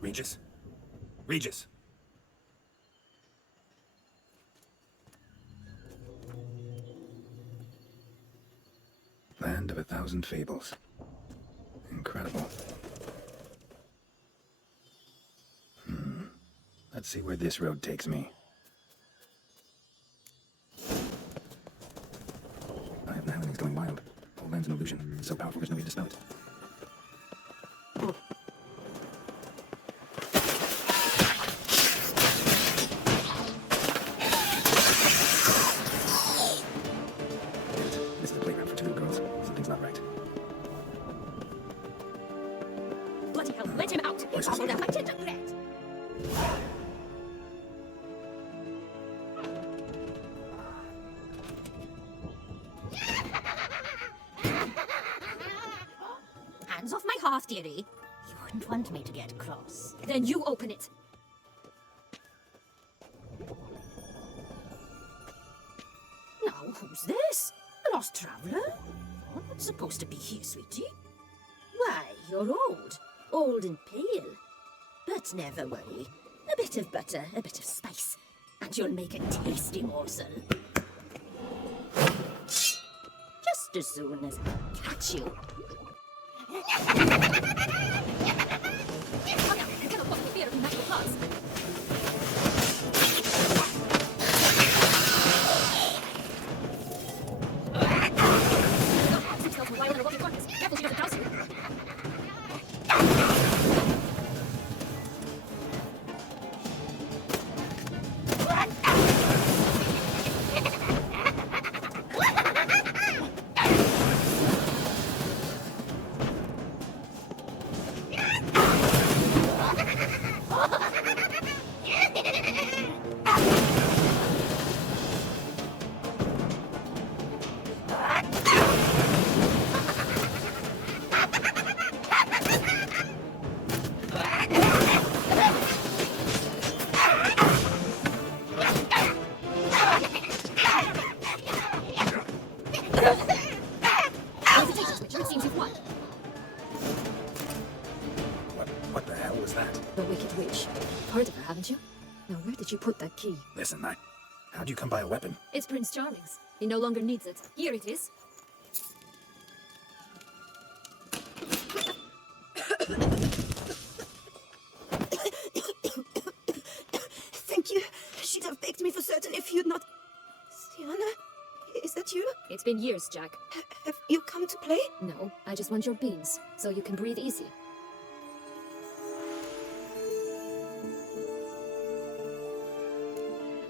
Regis? Regis! Land of 1,000 fables. Incredible. Let's see where this road takes me. I have the howlings going wild. Whole land's an illusion. So powerful there's no way to stop it. This is a playground for two little girls. Something's not right. Bloody hell, let him out! Voices. I'll have my gingerbread! Hands off my hearth, dearie. You wouldn't want me to get cross. Then you open it. Now, who's this? A lost traveler? You're not supposed to be here, sweetie. Why, you're old. Old and pale. But never worry. A bit of butter, a bit of spice, and you'll make a tasty morsel. Just as soon as I catch you. Oh, no, you cannot walk the fear of natural claws. She smells more wild than a rotten carcass. Careful, she doesn't douse you. What the hell was that? The Wicked Witch. Heard of her, haven't you? Now, where did you put that key? Listen, how'd you come by a weapon? It's Prince Charming's. He no longer needs it. Here it is. Thank you. She'd have begged me for certain if you'd not... Sienna, is that you? It's been years, Jack. Have you come to play? No, I just want your beans, so you can breathe easy.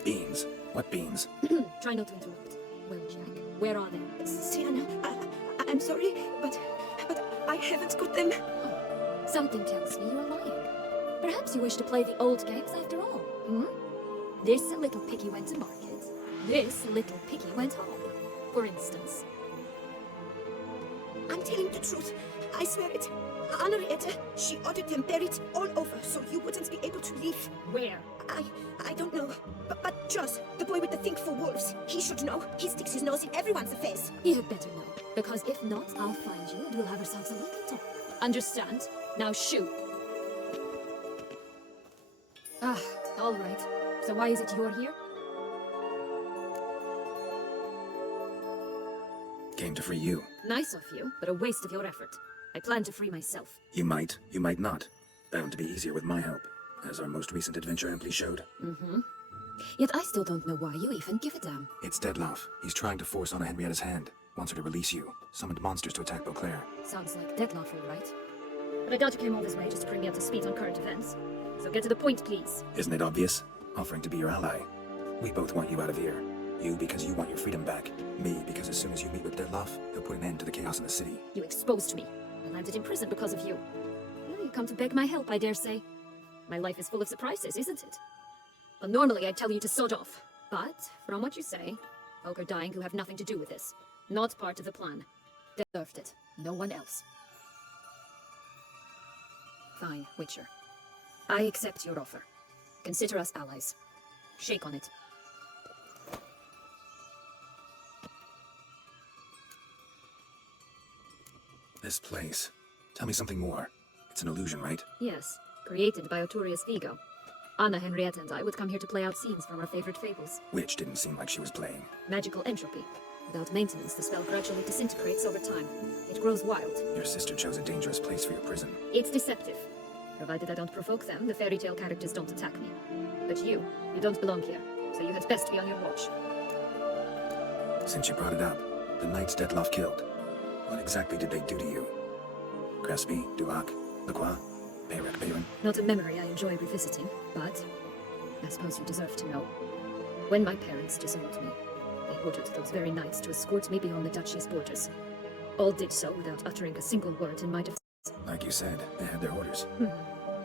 Beans? What beans? Try not to interrupt. Well, Jack, where are they? Sienna, I'm sorry, but I haven't got them. Oh, something tells me you're lying. Perhaps you wish to play the old games after all. Hmm? This little piggy went to market. This little piggy went home, for instance. I'm telling the truth. I swear it. Henrietta, she ordered them buried all over, so you wouldn't be able to leave. Where? I don't know. But Joss, the boy with the thing for wolves, he should know. He sticks his nose in everyone's affairs. You had better know, because if not, I'll find you and we'll have ourselves a little talk. Understand? Now shoot. Ah, all right. So why is it you're here? Came to free you. Nice of you, but a waste of your effort. I plan to free myself. You might not. Bound to be easier with my help, as our most recent adventure amply showed. Mm-hmm. Yet I still don't know why you even give a damn. It's Deadloff. He's trying to force on Henrietta's hand. Wants her to release you. Summoned monsters to attack Beauclair. Sounds like Deadloff, all right. But I doubt you came all this way just to bring me up to speed on current events. So get to the point, please. Isn't it obvious? Offering to be your ally. We both want you out of here. You because you want your freedom back. Me because as soon as you meet with Deadloff, he'll put an end to the chaos in the city. You exposed me. I landed in prison because of you. Well, you come to beg my help, I dare say. My life is full of surprises, isn't it? Well, normally I'd tell you to sod off. But, from what you say, folk are dying who have nothing to do with this. Not part of the plan. Deserved it. No one else. Fine, Witcher. I accept your offer. Consider us allies. Shake on it. This place. Tell me something more. It's an illusion, right? Yes, created by Arturius Vigo. Anna, Henrietta, and I would come here to play out scenes from our favorite fables. Which didn't seem like she was playing. Magical entropy. Without maintenance, the spell gradually disintegrates over time. It grows wild. Your sister chose a dangerous place for your prison. It's deceptive. Provided I don't provoke them, the fairy tale characters don't attack me. But you don't belong here, so you had best be on your watch. Since you brought it up, the knights Dettlaff killed. What exactly did they do to you? Crespi, Duac, Lacroix, Bayrak Bayron? Not a memory I enjoy revisiting, but I suppose you deserve to know. When my parents disowned me, they ordered those very knights to escort me beyond the duchy's borders. All did so without uttering a single word in my defense. Like you said, they had their orders.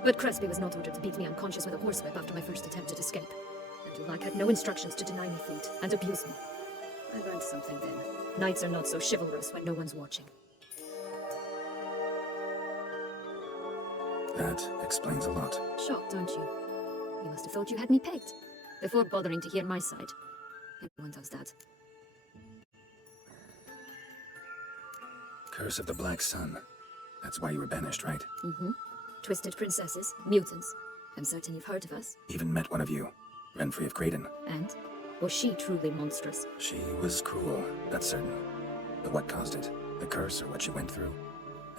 But Crespi was not ordered to beat me unconscious with a horsewhip after my first attempt at escape. And Duac had no instructions to deny me food and abuse me. I learned something then. Knights are not so chivalrous when no one's watching. That explains a lot. Shocked, aren't you? You must have thought you had me pegged, before bothering to hear my side. Everyone does that. Curse of the Black Sun. That's why you were banished, right? Twisted princesses, mutants. I'm certain you've heard of us. Even met one of you. Renfrey of Creighton. And? Was she truly monstrous? She was cruel, that's certain. But what caused it? The curse or what she went through?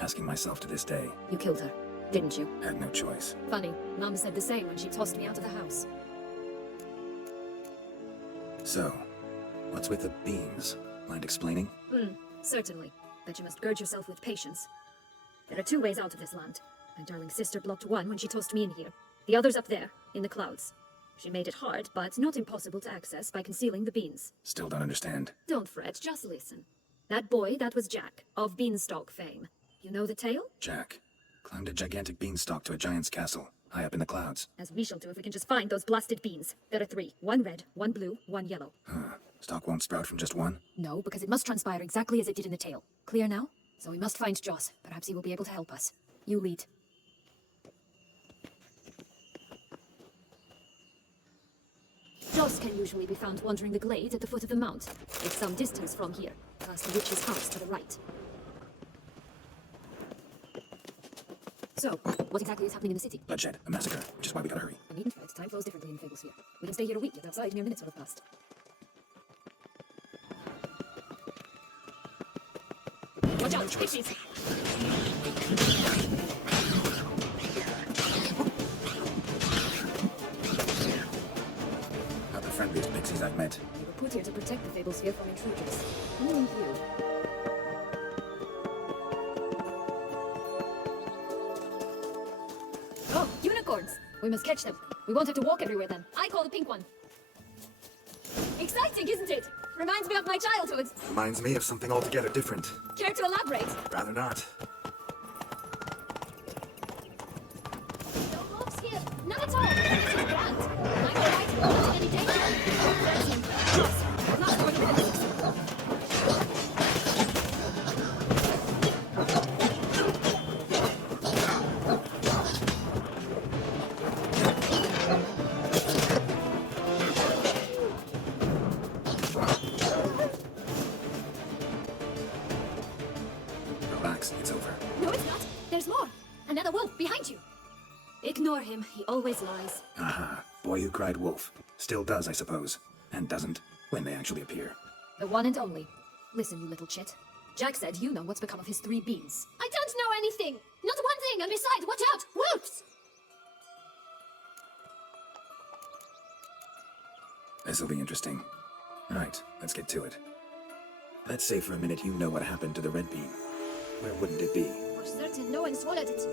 Asking myself to this day. You killed her, didn't you? Had no choice. Funny, Mom said the same when she tossed me out of the house. So, what's with the beams? Mind explaining? Certainly. But you must gird yourself with patience. There are two ways out of this land. My darling sister blocked one when she tossed me in here. The other's up there, in the clouds. She made it hard, but not impossible to access by concealing the beans. Still don't understand. Don't fret, just listen. That boy, that was Jack, of Beanstalk fame. You know the tale? Jack climbed a gigantic beanstalk to a giant's castle, high up in the clouds. As we shall do if we can just find those blasted beans. There are 3. 1 red, 1 blue, 1 yellow. Stalk won't sprout from just one? No, because it must transpire exactly as it did in the tale. Clear now? So we must find Joss. Perhaps he will be able to help us. You lead. Joss can usually be found wandering the glade at the foot of the mount. It's some distance from here, past the witch's house to the right. So, what exactly is happening in the city? Bloodshed, a massacre, which is why we gotta hurry. I needn't fret. Time flows differently in Fablesphere. We can stay here a week, yet outside mere minutes will have passed. Watch out, pixies! Not the friendliest pixies I've met. We were put here to protect the Fablesphere from intruders. Only you. Oh, unicorns! We must catch them. We won't have to walk everywhere then. I call the pink one. Exciting, isn't it? Reminds me of my childhood. Reminds me of something altogether different. Care to elaborate? Rather not. No wolves here. None at all. This is grand. I'm all right. Not in any danger. That's him. Yes. Not going to minutes. Relax, it's over. No, it's not. There's more. Another wolf behind you. Ignore him. He always lies. Aha, boy who cried wolf. Still does, I suppose. And doesn't, when they actually appear. The one and only. Listen, you little chit. Jack said you know what's become of his 3 beans. I don't know anything. Not one thing. And besides, watch out. Wolves! This'll be interesting. Right, let's get to it. Let's say for a minute you know what happened to the red bean. Where wouldn't it be? For certain, no one swallowed it.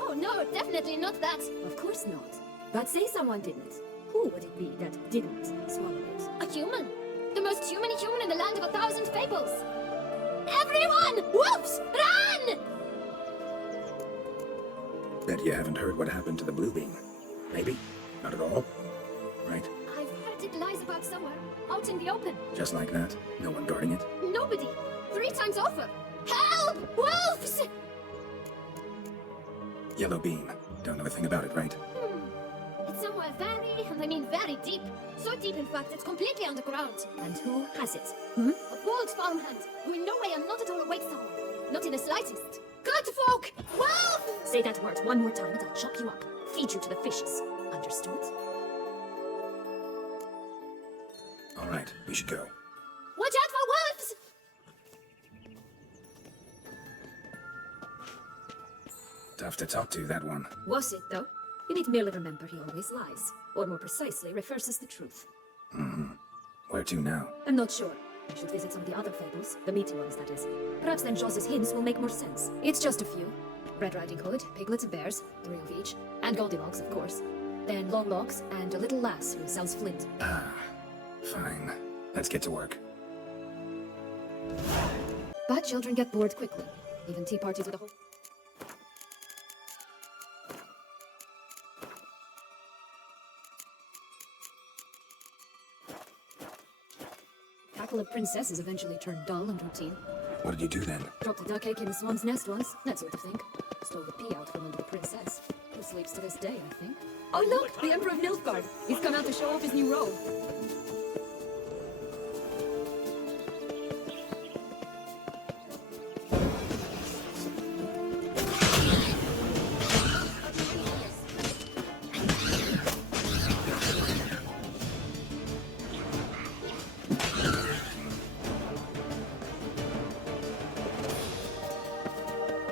Oh no, definitely not that. Of course not. But say someone didn't. Who would it be that didn't swallow it? A human. The most human human in the land of 1,000 fables. Everyone! Wolves! Run! Bet you haven't heard what happened to the blue bean. Maybe? Not at all? Right? I've heard it lies about somewhere. Out in the open. Just like that? No one guarding it? Nobody. 3 times over. Help! Wolves! Yellow bean. Don't know a thing about it, right? It's somewhere very, and I mean very deep. So deep, in fact, it's completely underground. And who has it? A bold farmhand who in no way and not at all awaits someone. Not in the slightest. Good folk! Wolf! Say that word one more time and I'll chop you up. feed you to the fishes. Understood? All right, we should go. Watch out for wolves! Tough to talk to, that one. Was it, though? You need merely remember he always lies. Or more precisely, reverses the truth. Where to now? I'm not sure. I should visit some of the other fables. The meaty ones, that is. Perhaps then Jaws's hints will make more sense. It's just a few. Red Riding Hood, piglets and bears, 3 of each. And Goldilocks, of course. Then Longlocks, and a little lass who sells flint. Fine. Let's get to work. But children get bored quickly. Even tea parties with a whole... Cackle of princesses eventually turned dull and routine. What did you do then? Dropped a duck egg in the swan's nest once, that sort of thing. Stole the pea out from under the princess, who sleeps to this day, I think. Oh look, the Emperor of Nilfgaard! He's come out to show off his new robe.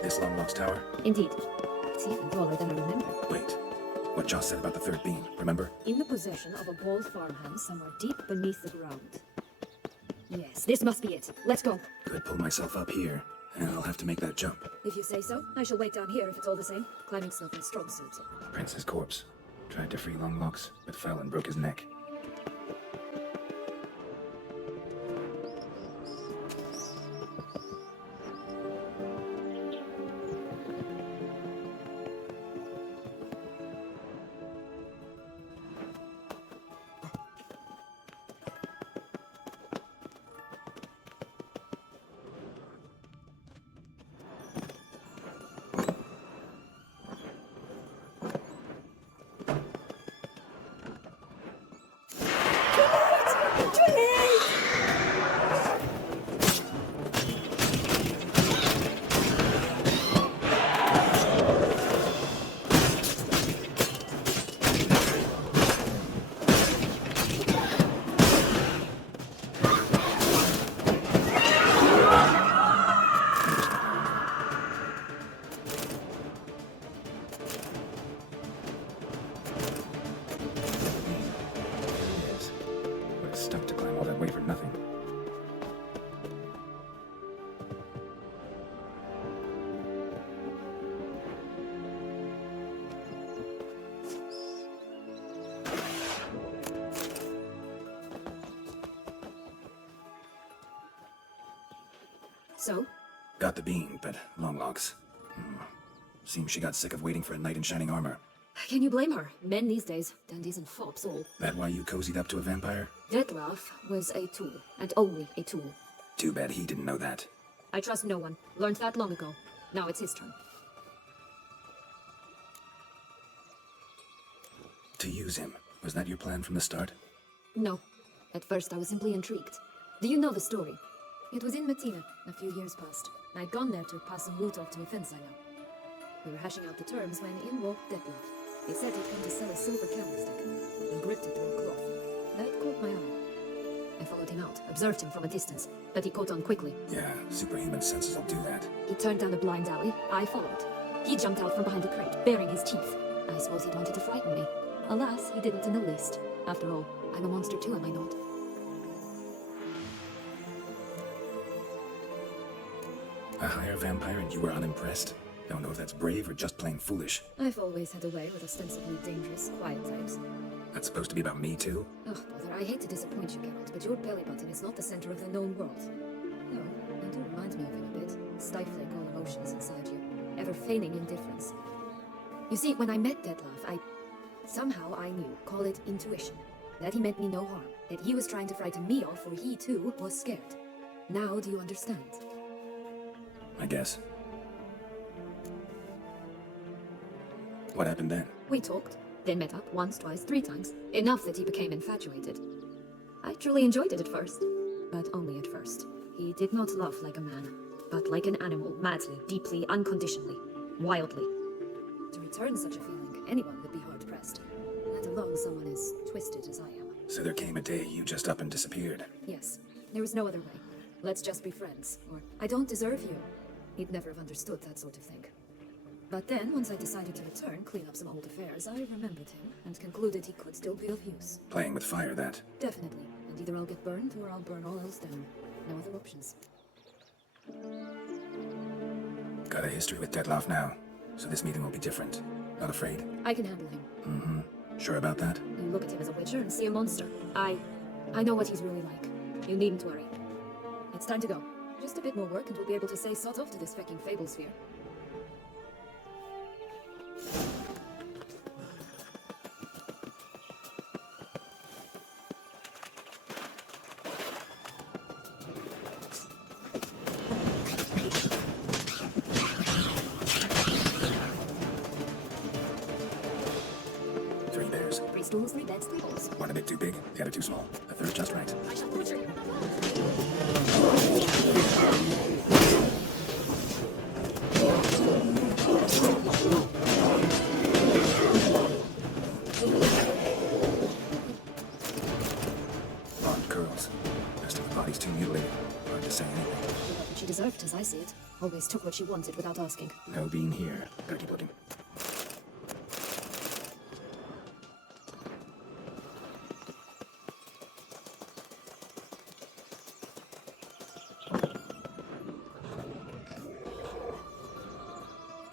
This Longlocks Tower? Indeed. It's even taller than I remember. Wait. What Joss said about the third beam, remember? In the possession of a bold farmhand somewhere deep beneath the ground. Yes, this must be it. Let's go. Could pull myself up here, and I'll have to make that jump. If you say so, I shall wait down here if it's all the same. Climbing's not my strong suit. Prince's corpse. Tried to free Longlocks, but fell and broke his neck. Stuck to climb all that way for nothing. So? Got the beam, but Longlocks. Seems she got sick of waiting for a knight in shining armor. Can you blame her? Men these days, dandies and fops all. That why you cozied up to a vampire? Dettlaff was a tool, and only a tool. Too bad he didn't know that. I trust no one. Learned that long ago. Now it's his turn. To use him. Was that your plan from the start? No. At first I was simply intrigued. Do you know the story? It was in Matina, a few years past. I'd gone there to pass some loot off to a fence I know. We were hashing out the terms when in walked Dettlaff. He said he'd come to sell a silver candlestick, and gripped it through a cloth. That caught my eye. I followed him out, observed him from a distance, but he caught on quickly. Yeah, superhuman senses will do that. He turned down a blind alley. I followed. He jumped out from behind a crate, baring his teeth. I suppose he'd wanted to frighten me. Alas, he didn't in the least. After all, I'm a monster too, am I not? A higher vampire and you were unimpressed? Don't know if that's brave or just plain foolish. I've always had a way with ostensibly dangerous, quiet types. That's supposed to be about me too? Oh, bother, I hate to disappoint you, Geralt, but your belly button is not the center of the known world. No, you do remind me of him a bit, stifling all emotions inside you, ever feigning indifference. You see, when I met Dettlaff, somehow I knew, call it intuition, that he meant me no harm, that he was trying to frighten me off, for he too was scared. Now do you understand? I guess. What happened then? We talked, then met up once, twice, 3 times. Enough that he became infatuated. I truly enjoyed it at first, but only at first. He did not love like a man, but like an animal, madly, deeply, unconditionally, wildly. To return such a feeling, anyone would be hard-pressed, let alone someone as twisted as I am. So there came a day you just up and disappeared. Yes, there was no other way. Let's just be friends, or I don't deserve you. He'd never have understood that sort of thing. But then, once I decided to return, clean up some old affairs, I remembered him and concluded he could still be of use. Playing with fire, that. Definitely. And either I'll get burned or I'll burn all else down. No other options. Got a history with Detloff now, so this meeting will be different. Not afraid? I can handle him. Mm-hmm. Sure about that? You look at him as a witcher and see a monster. I know what he's really like. You needn't worry. It's time to go. Just a bit more work and we'll be able to say sod off to this fecking fable sphere. Three bears. 3 stools, 3 beds, 3 bowls. One a bit too big, the other too small. The third just right. I shall butcher you. Blonde curls. Rest of the body's too mutilated. Hard to say anything. She got what she deserved, as I see it. Always took what she wanted without asking. No being here. Gotta keep looking.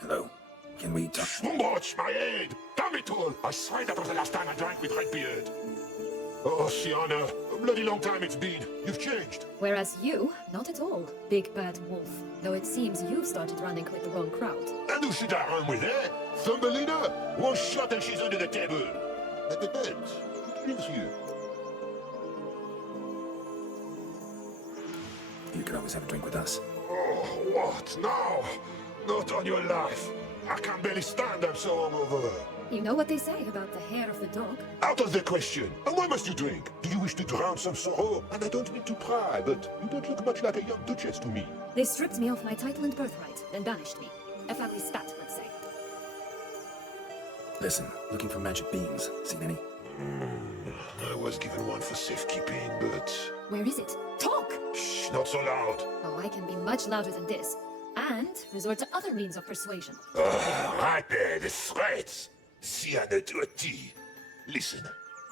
Hello. Can we talk? Watch my head! Damn it all! I swear that was the last time I drank with Redbeard. Oh, Sienna, a bloody long time it's been. You've changed. Whereas you, not at all, big bad wolf. Though it seems you've started running with the wrong crowd. And who should I run with, eh? Thumbelina? One shot and she's under the table. That depends. What brings you? You could always have a drink with us. Oh, what now? Not on your life. I can barely stand, I'm so hungover. You know what they say about the hair of the dog? Out of the question. And why must you drink? Do you wish to drown some sorrow? And I don't mean to pry, but you don't look much like a young duchess to me. They stripped me of my title and birthright, then banished me. A family spat, let's say. Listen, looking for magic beans. Seen any? I was given one for safekeeping, but... Where is it? Talk! Shh, not so loud. Oh, I can be much louder than this. And resort to other means of persuasion. Right there, the threats. Sienna to a T. Listen,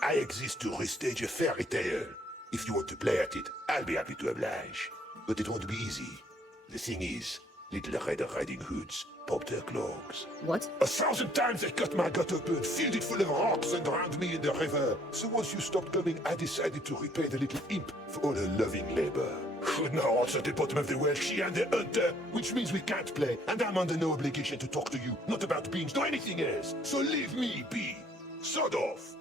I exist to restage a fairy tale. If you want to play at it, I'll be happy to oblige. But it won't be easy. The thing is, little Red Riding Hoods popped her clogs. What? 1,000 times they cut my gut open, filled it full of rocks, and drowned me in the river. So once you stopped coming, I decided to repay the little imp for all her loving labor. Now also at the bottom of the well, she and the hunter, which means we can't play, and I'm under no obligation to talk to you, not about beans nor anything else. So leave me be. Sod off.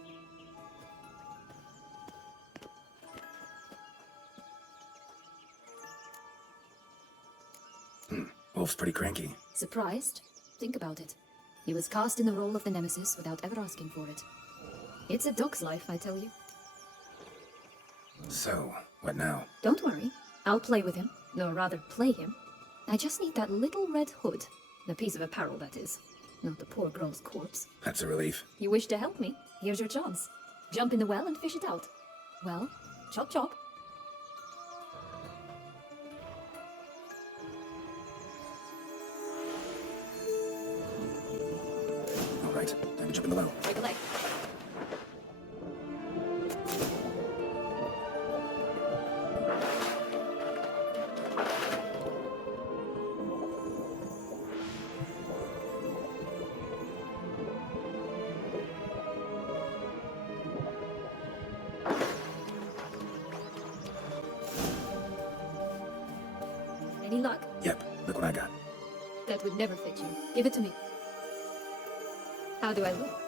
Wolf's pretty cranky. Surprised? Think about it. He was cast in the role of the nemesis without ever asking for it. It's a dog's life, I tell you. So, what now? Don't worry. I'll play with him. Or rather, play him. I just need that little red hood. The piece of apparel, that is. Not the poor girl's corpse. That's a relief. You wish to help me? Here's your chance. Jump in the well and fish it out. Well, chop chop. All right, time to jump in the well. Break a leg. Any luck? Yep, look what I got. That would never fit you. Give it to me. How do I look?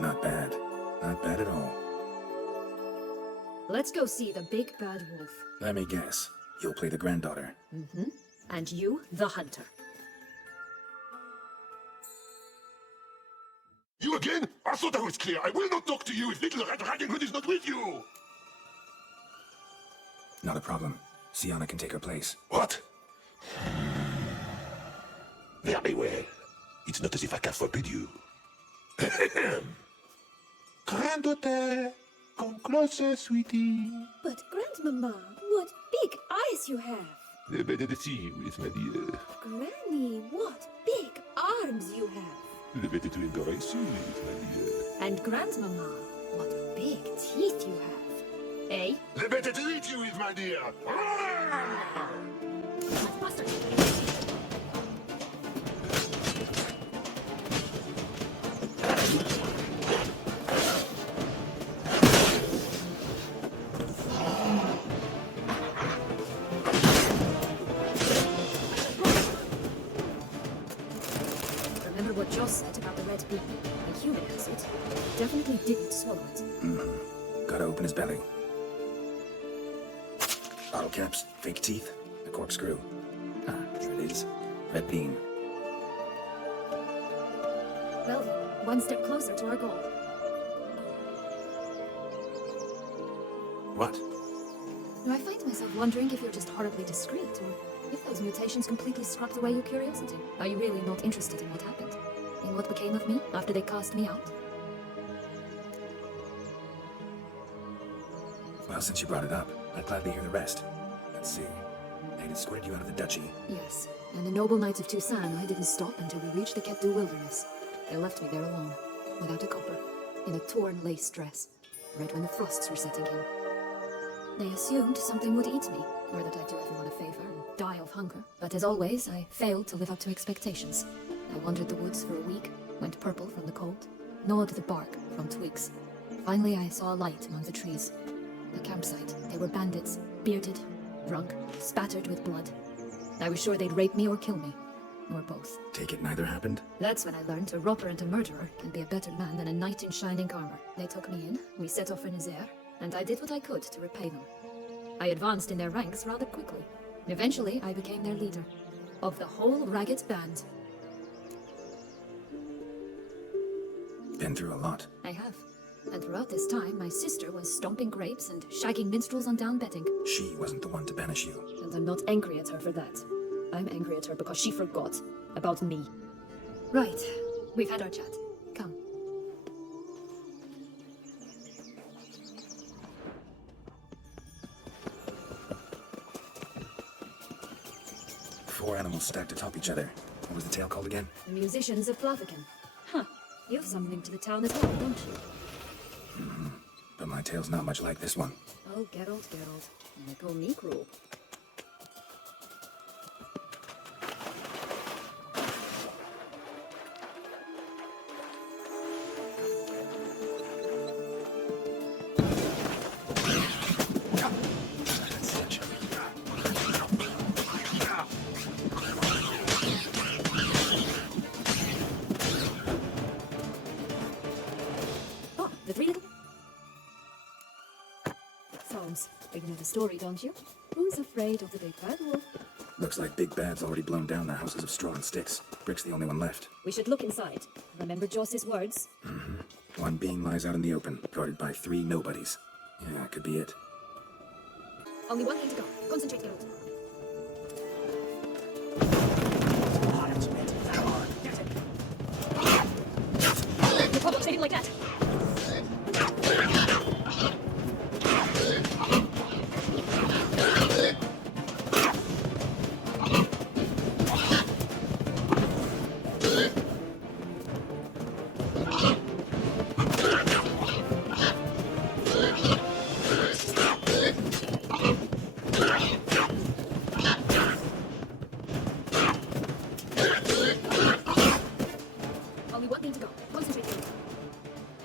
Not bad. Not bad at all. Let's go see the big bad wolf. Let me guess. You'll play the granddaughter. And you, the hunter. You again? I thought I was clear. I will not talk to you if little Red Riding Hood is not with you. Not a problem. Sienna can take her place. What? Very well. It's not as if I can forbid you. Granddaughter, come closer, sweetie. But Grandmama, what big eyes you have! The better to see you with, my dear. Granny, what big arms you have! The better to embrace you with, my dear. And Grandmama, what big teeth you have. Eh? The better to eat you with, my dear. Bastard! Remember what Joss said about the red bean? A human has it. Definitely didn't swallow it. Gotta open his belly. Bottle caps, fake teeth, a corkscrew. Ah, here it is. Red bean. Well then, one step closer to our goal. What? I find myself wondering if you're just horribly discreet, or if those mutations completely scrubbed away your curiosity. Are you really not interested in what happened? In what became of me after they cast me out? Well, since you brought it up, I'd gladly hear the rest. Let's see. They'd escorted you out of the duchy. Yes, and the noble knights of Toussaint, I didn't stop until we reached the Ketdu wilderness. They left me there alone, without a copper, in a torn lace dress, right when the frosts were setting in. They assumed something would eat me, or that I'd do everyone a favor and die of hunger. But as always, I failed to live up to expectations. I wandered the woods for a week, went purple from the cold, gnawed the bark from twigs. Finally, I saw a light among the trees. A campsite. They were bandits, bearded, drunk, spattered with blood. I was sure they'd rape me or kill me, or both. Take it neither happened? That's when I learned a robber and a murderer can be a better man than a knight in shining armor. They took me in, we set off for Nazaire, and I did what I could to repay them. I advanced in their ranks rather quickly. Eventually, I became their leader. Of the whole ragged band. Been through a lot. I have. And throughout this time, my sister was stomping grapes and shagging minstrels on down betting. She wasn't the one to banish you. And I'm not angry at her for that. I'm angry at her because she forgot about me. Right. We've had our chat. Come. Four animals stacked atop each other. What was the tale called again? The musicians of Flavican. Huh. You've some link to the town as well, don't you? But my tale's not much like this one. Oh, Geralt. They call me cruel. Oh, the three little... Psalms. You know the story, don't you? Who's afraid of the big bad wolf? Looks like Big Bad's already blown down the houses of straw and sticks. Brick's the only one left. We should look inside. Remember Joss's words? One being lies out in the open, guarded by three nobodies. Yeah, could be it. Only one thing to go. Concentrate, Geralt. The Poblox, they didn't like that. Only one thing to go. Concentrate, Geralt.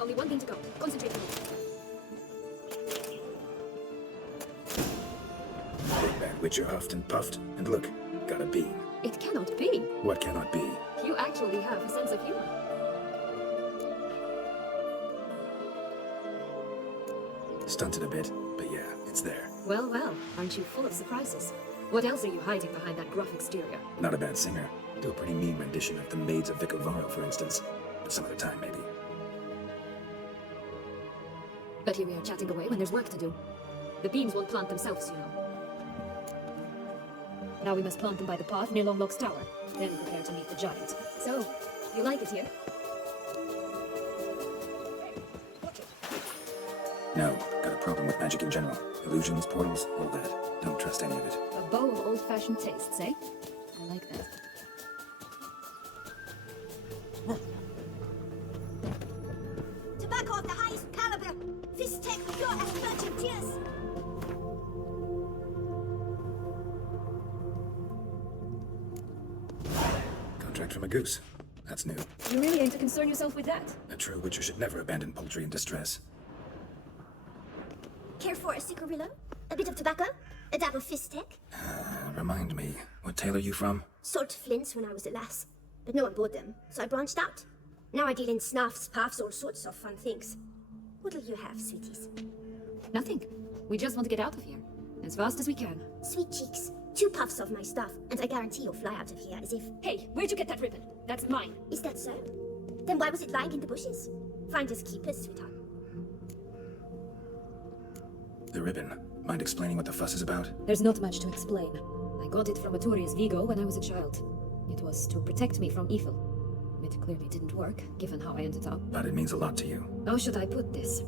Only one thing to go. Concentrate, Geralt. Big Bad Witcher huffed and puffed, and look, got a bean. It cannot be. What cannot be? You actually have a sense of humor. Stunted a bit, but yeah, it's there. Well, aren't you full of surprises? What else are you hiding behind that gruff exterior? Not a bad singer. Do a pretty mean rendition of The Maids of Vicovaro, for instance. But some other time, maybe. But here we are chatting away when there's work to do. The beans won't plant themselves, you know. Now we must plant them by the path near Longlock's tower, then prepare to meet the giant. So, you like it here? No, got a problem with magic in general. Illusions, portals, all that. Don't trust any of it. A bow of old-fashioned tastes, eh? I like that. Tobacco of the highest caliber. This tech pure as virgin tears. Contract from a goose. That's new. You really aim to concern yourself with that? A true witcher should never abandon poultry in distress. Care for a cigarillo? A bit of tobacco? A dab of fistek? Remind me, what tale are you from? Sold flints when I was a lass, but no one bought them, so I branched out. Now I deal in snuffs, puffs, all sorts of fun things. What'll you have, sweeties? Nothing. We just want to get out of here. As fast as we can. Sweet cheeks. 2 puffs of my stuff, and I guarantee you'll fly out of here as if... Hey, where'd you get that ribbon? That's mine. Is that so? Then why was it lying in the bushes? Finders keepers, sweetheart. The ribbon. Mind explaining what the fuss is about? There's not much to explain. I got it from Artorius Vigo when I was a child. It was to protect me from evil. It clearly didn't work, given how I ended up. But it means a lot to you. How should I put this?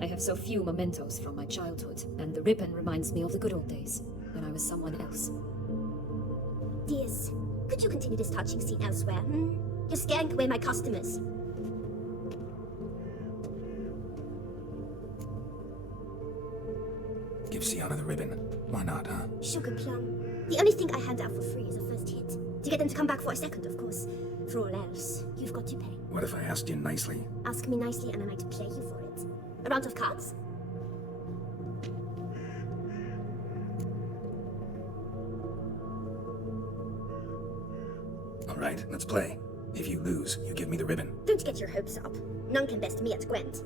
I have so few mementos from my childhood, and the ribbon reminds me of the good old days, when I was someone else. Dears, could you continue this touching scene elsewhere, You're scaring away my customers. Give Sienna the ribbon. Why not, huh? Sugar plum. The only thing I hand out for free is a first hit. To get them to come back for a second, of course. For all else, you've got to pay. What if I asked you nicely? Ask me nicely and I might play you for it. A round of cards? All right, let's play. If you lose, you give me the ribbon. Don't get your hopes up. None can best me at Gwent.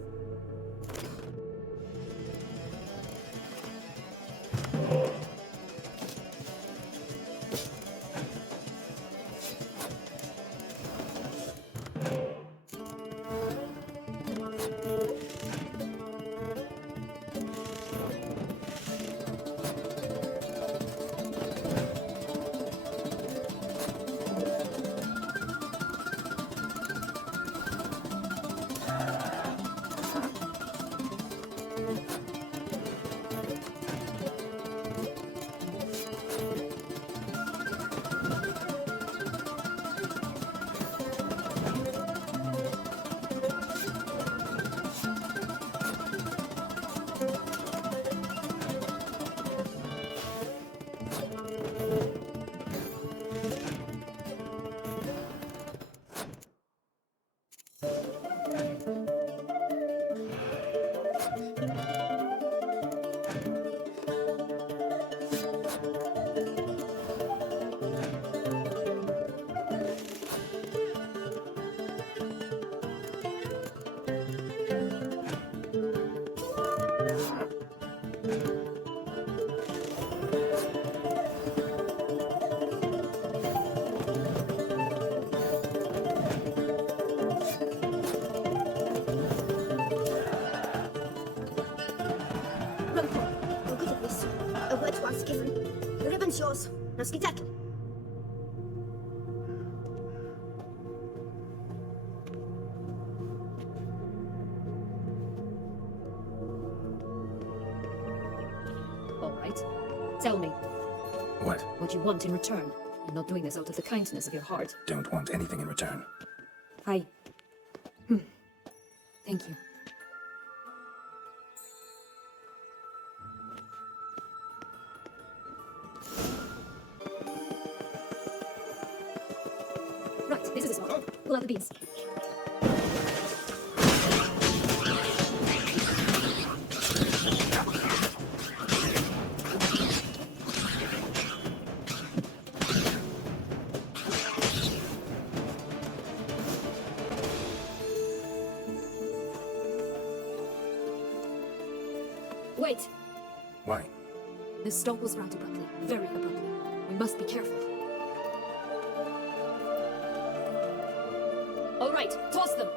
Yours. Now skedaddle. All right. Tell me. What? What you want in return. You're not doing this out of the kindness of your heart. Don't want anything in return. Thank you. Right, this is a spot. Pull out the beans. Wait! Why? The stalk will sprout abruptly, very abruptly. We must be careful. All right, toss them!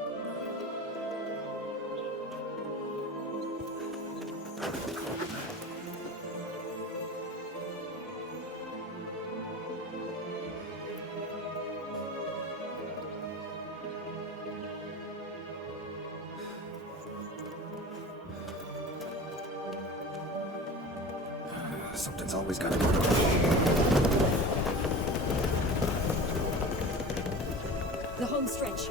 Something's always gotta go. The home stretch.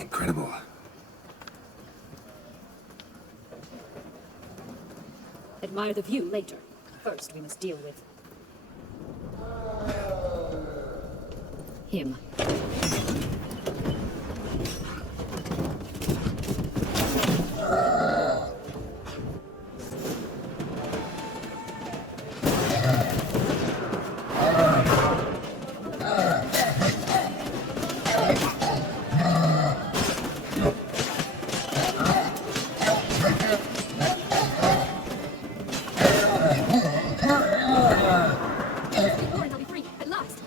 Incredible. Admire the view later. First, we must deal with him. I'll be free at last.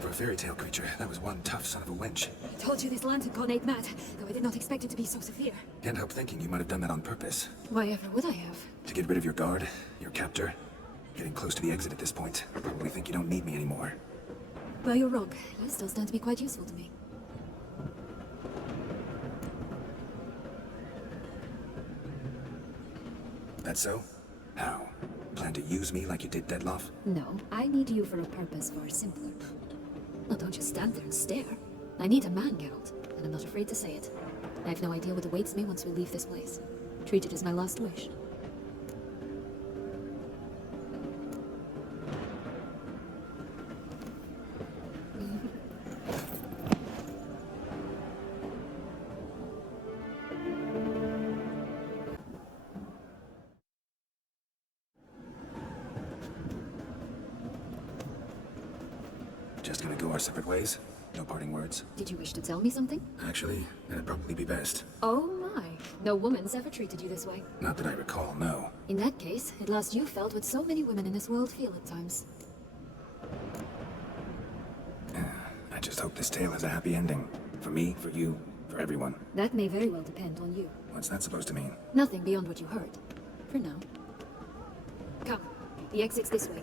For a fairy tale creature, that was one tough son of a wench. I told you this land had gone ape mad, though I did not expect it to be so severe. Can't help thinking you might have done that on purpose. Why ever would I have? To get rid of your guard, your captor. Getting close to the exit at this point. Probably think you don't need me anymore. Well, you're wrong. You still stand to be quite useful to me. That so? How? Plan to use me like you did Deadloff? No, I need you for a purpose far simpler. Well, don't just stand there and stare. I need a man, Geralt, and I'm not afraid to say it. I have no idea what awaits me once we leave this place. Treat it as my last wish. Just gonna go our separate ways? No parting words? Did you wish to tell me something? Actually, that'd probably be best. Oh my. No woman's ever treated you this way. Not that I recall, no. In that case, at last you felt what so many women in this world feel at times. I just hope this tale has a happy ending. For me, for you, for everyone. That may very well depend on you. What's that supposed to mean? Nothing beyond what you heard. For now. Come. The exit's this way.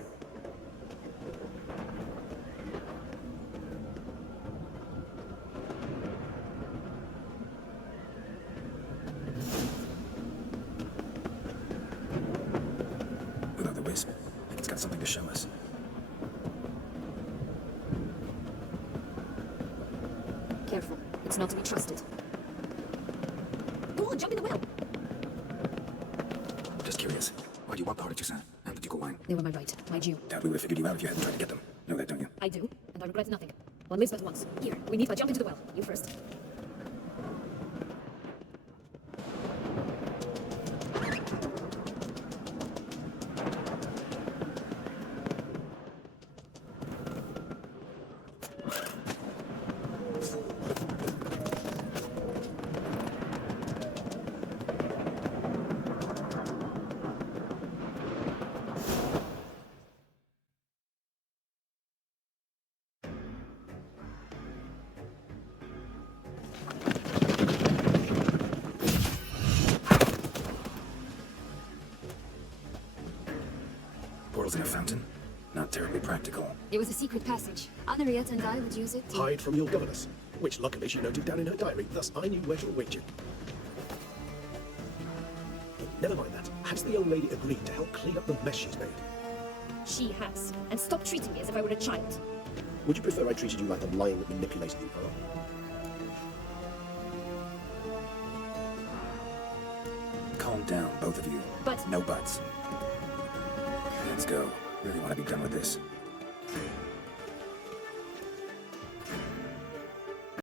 Without the wisp, I think it's got something to show us. Careful. It's not to be trusted. Go on, jump in the well! Just curious. Why do you want the Heart of Toussaint and the ducal wine? They were my right. My due. Doubt we would have figured you out if you hadn't tried to get them. Know that, don't you? I do, and I regret nothing. One lives but once. Here, we meet by jump into the well. You first. Portals in a fountain? Not terribly practical. It was a secret passage. Viet and I would use it to... Hide from your governess, which luckily she noted down in her diary, thus I knew where to await you. Never mind that. Has the young lady agreed to help clean up the mess she's made? She has. And stop treating me as if I were a child. Would you prefer I treated you like the lying, manipulating you are? Calm down, both of you. But- No buts. Let's go. Really want to be done with this.